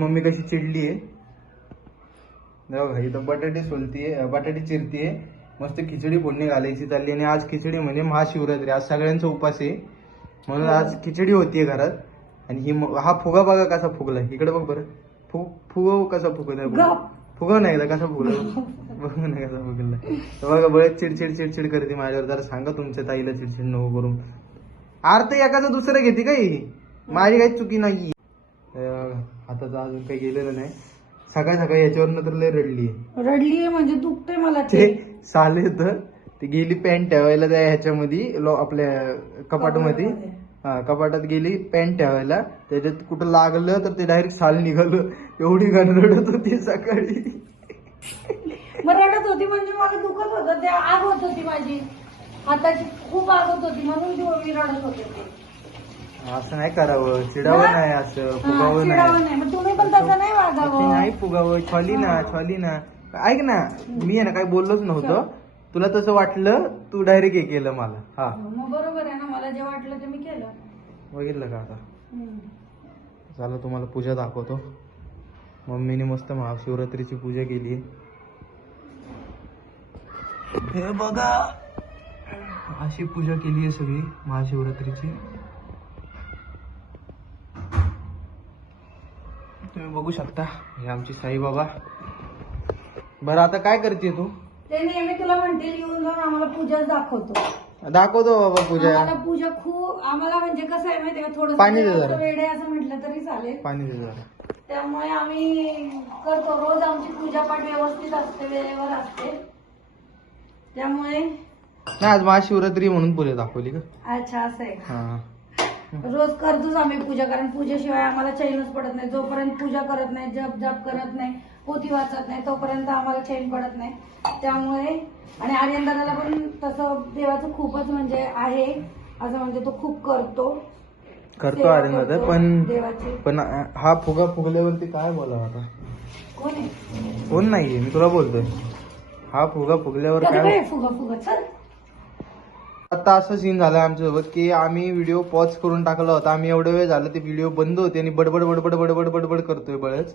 Mummy कशी चिडली आहे? बघा इथं बटाटे सोलतीये बटाटे चिरतीये मस्त खिचडी फोडणी घालायची चालली आणि आज खिचडी म्हणजे महाशिवरात्री. आज सगळ्यांचा उपास आहे. म्हणून आज खिचडी होतीये घरात. आणि ही हा फुगा बघा कसा फुगला इकडे बघ बरं. फुग फुगव कसा फुगला. फुगव नाही का कसा फुगला बघ. नाही कसा फुगला तर बघा बळच चिडचिड चिडचिड करते माझ्यावर. जरा सांगा तुमच्या ताईला चिडचिड नको करून. अर्थ एकाचं दुसरं घेते काही माझी काही चुकी नाही हाताचं अजून काही गेलेलं नाही. सकाळी सकाळी याच्यावरनं तर लय रडली. रडली म्हणजे दुखतंय मला ते साले तर ती गेली पॅन्ट ठेवायला त्या ह्याच्यामध्ये लो- आपल्या कपाटामध्ये. हा कपाटात गेली पॅन्ट ठेवायला. त्याच्यात कुठं लागलं तर ते डायरेक्ट साल निघालं. एवढी घाण रडत होती सकाळी. मग रडत होती म्हणजे मला दुखत होतं. ते आग होत होती माझी. हाताची खूप आग होत होती. म्हणून मी रडत होते. असं नाही करावं. चिडावं हा? नाही असं हा, फुगावं चिडावं नाही. नाही मग तुम्ही पण तसं नाही ते वागावं. नाही फुगावं. छॉली ना छॉली ना. ऐक ना मी आहे ना काही बोललोच नव्हतं. तुला तसं वाटलं तू डायरेक्ट हे केलं मला. हा मग बरोबर आहे ना. मला जे वाटलं ते मी केलं. बघितलं का आता? हम्म. झालं तुम्हाला पूजा दाखवतो. मम्मीने मस्त महाशिवरात्रीची पूजा केली. हे बघा. अशी पूजा केली आहे सगळी महाशिवरात्रीची. तुम्ही बघू शकता हे आमची साईबाबा. बरं आता काय करते तू? ते नेहमी तुला म्हणते येऊन जाऊन आम्हाला पूजा दाखवतो. दाखवतो बाबा पूजा. आम्हाला पूजा खूप आम्हाला म्हणजे कसं आहे माहितीये का थोडं पाणी दे जरा. वेडे असं म्हटलं तरी चालेल. पाणी दे जरा. त्यामुळे आम्ही करतो रोज आमची पूजापाठ व्यवस्थित असते वेळेवर असते. त्यामुळे नाही आज महाशिवरात्री म्हणून पूजा दाखवली का? अच्छा असं आहे? हा. रोज करतोच आम्ही पूजा कारण पूजेशिवाय आम्हाला चैनच पडत नाही. जोपर्यंत पूजा करत नाही जप जप करत नाही पोथी वाचत नाही तोपर्यंत आम्हाला चैन पडत नाही. त्यामुळे आणि आर्यन दादाला पण तसं देवाचं खूपच म्हणजे आहे. असं म्हणजे तो खूप करतो. करतो करतो पण देवाची. पण हा फुगा फुगल्यावरती काय बोला आता? कोण आहे? कोण नाहीये? मी तुला बोलतोय. हा फुगा फुगल्यावर काय काय फुगा फुगा चल. आता असं सीन झालं आमच्यासोबत की आम्ही व्हिडिओ पॉज करून टाकला होता. आम्ही एवढं वेळ झालं ते व्हिडिओ बंद होते आणि बडबड बडबड बडबड बडबड करतोय बळच.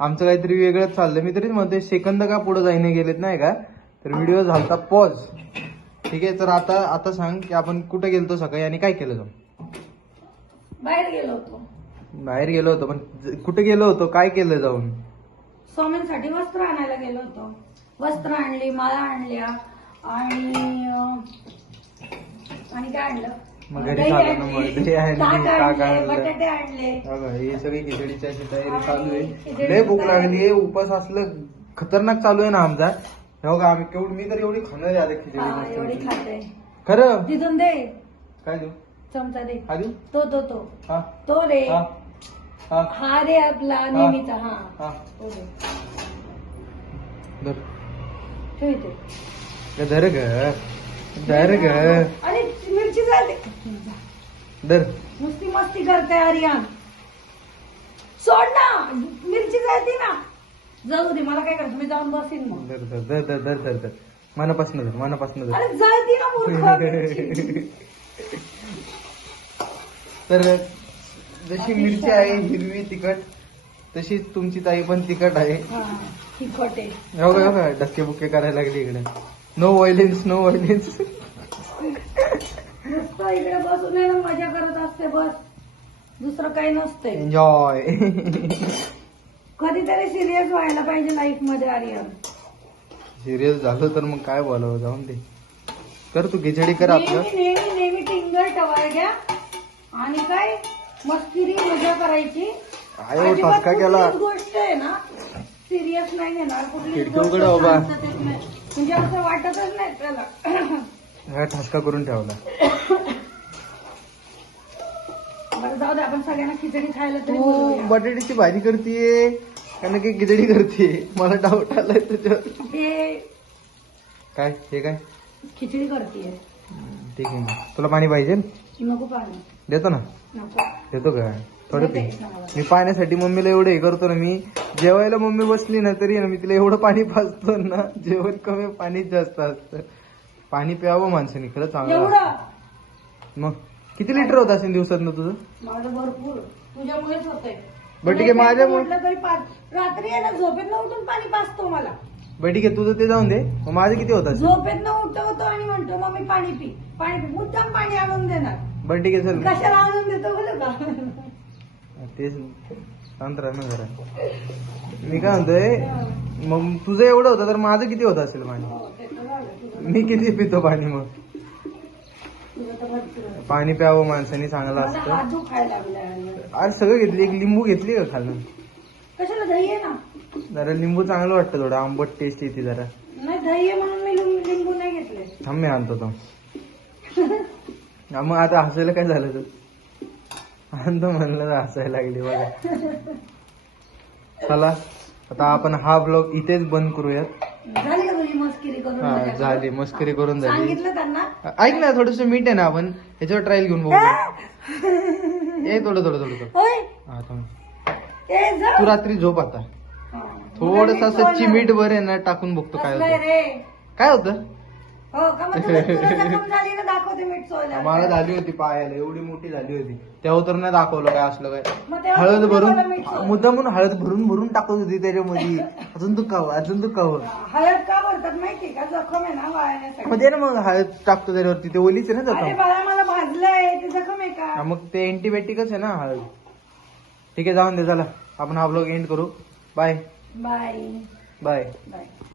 आमचं काहीतरी वेगळंच चाललंय. मी तरीच म्हणतोय सेकंद का पुढे जाईने गेलेत नाही का? तर व्हिडिओ झालता पॉज ठीक आहे तर आता आता सांग की आपण कुठे गेलतो सकाळी आणि काय केलं जाऊन बाहेर गेलो होतो. बाहेर गेलो होतो पण ज- कुठे गेलो होतो? काय केलं जाऊन? स्वामींसाठी वस्त्र आणायला गेलो होतो. वस्त्र आणली माळा आणल्या आणि अं, आणलं. मग घरी ना आणली, मग दही आणली, ताक ताक आणले आणलं. बटाटे आणले. बघा, ही सगळी खिचडीची अशी तयारी चालू आहे. लय भूक. लागली आहे उपास असलं खतरनाक चालू आहे ना आमचा. हे बघा आम्ही केवढी मी तर एवढी खाणार आहे आता हा, एवढी खिचडी खाते. खरं? तिथून दे. काय देऊ? चमचा दे. हा देऊ तो तो तो. हा. तो रे हा. हा. हा रे आपला नेहमीचा हा. हा. तो. ग, धर. ग. धर ग. अरे मिरची जाते धर नुसती मस्ती करते आर्यन. सोड ना मिरची जाते ना. जाऊ दे मला काय करायचं? मी जाऊन बसीन मग. धर धर धर धर धर धर धर मनापासून धर मनापासून धर अरे जळती ना मूर्ख. मिरची. तर जशी मिरची आहे हिरवी तिखट तशीच तुमची ताई पण तिखट आहे. हा, तिखट आहे. हो का हो का? धक्के बुक्के करायला लागली इकडे. नो व्हायलेन्स नो व्हायलेन्स नुसतं इकडे बसून आहे ना मजा करत असते बस. दुसरं काही नसतंय. एन्जॉय कधीतरी सिरियस व्हायला पाहिजे लाईफमध्ये आर्यन. सिरियस झालं तर मग काय बोलावं जाऊन दे. कर तू खिचडी कर आपलं. नेहमी नेहमी नेहमी टिंगर टवाळग्या आणि काय? मस्किरी मजा करायची. काय हो, अजिबात ठसका केला? कुठलीच गोष्ट आहे ना सिरियस नाही घेणार कुठलीच गोष्ट. शांततेत नाही. म्हणजे असं वाटतच नाही त्याला हा ठसका करून ठेवला. बरं जाऊ दे आपण सगळ्यांना खिचडी खायला तरी तू बोलवूया. बटाट्याची भाजी करतीये का नक्की खिचडी करते मला डाऊट आलाय तुझ्यावर. हे काय? हे काय? खिचडी करतीये. ठीक आहे ना तुला पाणी पाहिजे? नको पाणी? देतो ना. नको. देतो का? थोडं पी. मी पाण्यासाठी मम्मीला एवढं हे करतो ना मी. जेवायला मम्मी बसली ना तरी ना मी तिला एवढं पाणी पाजतो ना जेवण कमी पाणीच जास्त असतं. पाणी प्यावं माणसाने खरं चांगलं एवढं? असतं. मग किती लिटर होत असेल दिवसात तुझं? माझं भरपूर. तुझ्यामुळेच होतंय. बरं ठीक आहे माझ्या म्हटलं तरी पाच रात्री आहे ना झोपेत उठून पाणी पाचतो मला. बरं ठीक आहे तुझं ते जाऊन दे. मग माझे किती होतात झोपेत उठवतो आणि म्हणतो मम्मी पाणी पी. पाणी पी. मुद्दाम पाणी आणून देणार. बरं ठीक आहे चल. कशाला आणून देतो बोलू का? तेच ना जरा. मी काय म्हणतोय मग तुझं एवढं होतं तर माझं किती होत असेल पाणी? हो, मी किती पितो पाणी मग. पाणी प्यावं माणसाने चांगलं असतं. आज सगळं घेतली एक लिंबू घेतली का खाल्लं कशाला दही आहे ना? जरा लिंबू चांगलं वाटतं थोडं आंबट टेस्ट येते जरा. लिंबू नाही घेतले. थांब मी आणतो तो. मग आता हसायला काय झालं तू आणतो म्हणलं तर हसायला लागली बघा. चला. आता आपण हा ब्लॉग इथेच बंद करूयात. झाली का तुझी मस्किरी करून हा माझ्याकडे? झाली मस्करी करून झाली. सांगितलं त्यांना? ऐक ना थोडस मीठ आहे ना आपण ह्याच्यावर ट्रायल घेऊन बघू. ए थोडं थोडं थोडं थोडं. होय. हा थांब. ए जा तू रात्री झोप आता. हा. थोडस असं चिमीट वर आहे ना टाकून बघतो काय कसलंय होतं. रे? काय होतं? हो का मग तुला तुला जखम झाली ना दाखवते मीठ सोयला. मला झाली होती पायाला एवढी मोठी झाली होती. तेव्हा तर नाही दाखवलं काय असलं काय. मग तेव्हा हळद मला मीठ भरून सोय. मुद्दा म्हणून हळद भरून भरून टाकत होती त्याच्यामध्ये. अजून दुखावं अजून दुखावं हळद का बोलतात माहिती का? जखम आहे ना वाळण्यासाठी मग ना मग हळद टाकतो त्याच्यावरती. ते ओलीच आहे ना अरे जखम बाळा मला भाजलंय. ते जखम आहे हा, का मग ते अँटीबायोटिकच आहे ना हळद. ठीक आहे जाऊन दे चला. आपण हा ब्लॉग एंड करू. Bye bye bye bye